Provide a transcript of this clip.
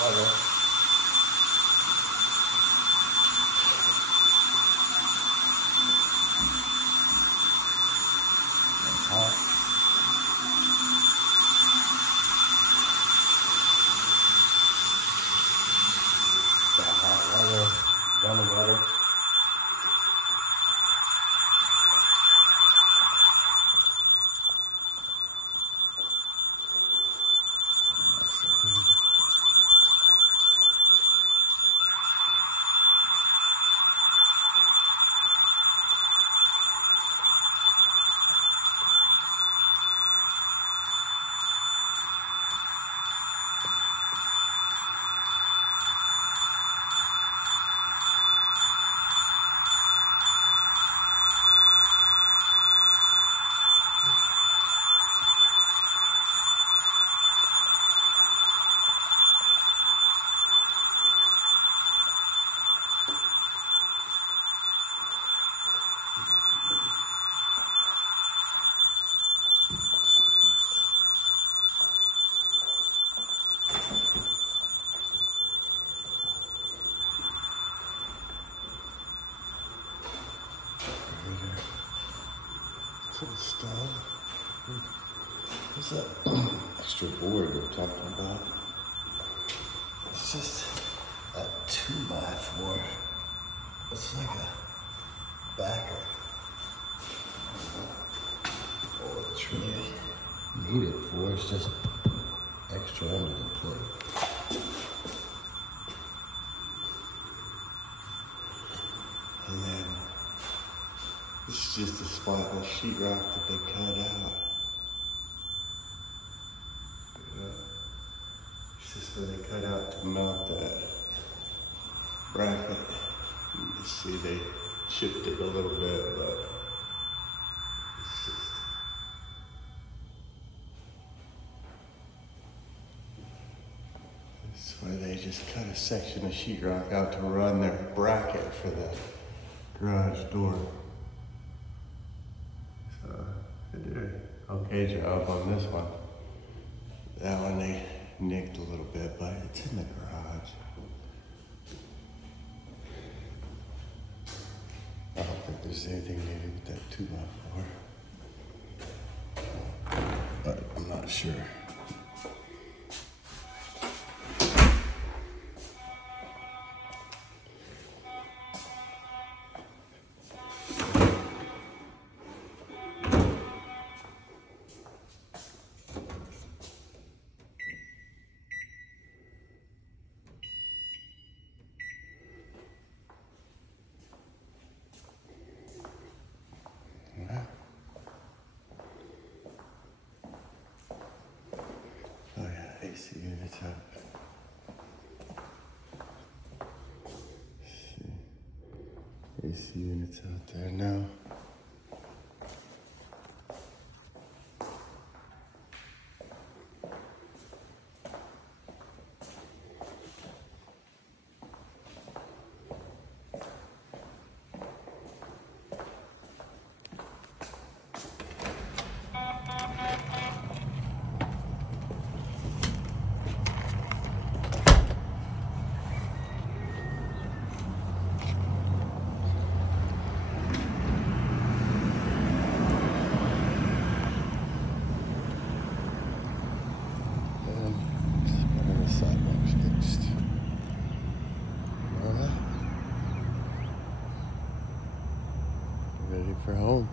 Water. It's hot. Got hot water, running water. Installed. What's that extra board they're talking about? It's just a 2x4. It's like a backer. Oh, it's really needed for. It's just extra under the plate. And then it's just a spot in the sheetrock that they cut out. It's just where they cut out to mount that bracket. You can see they chipped it a little bit, but it's just this is where they just cut a section of sheetrock out to run their bracket for the garage door. So they did an okay job on this one. That one they nicked a little bit, but it's in the garage. I don't think there's anything needed with that 2x4. But I'm not sure. Oh yeah, AC units up. See, AC units out there now. Sidewalks fixed. Ready for home.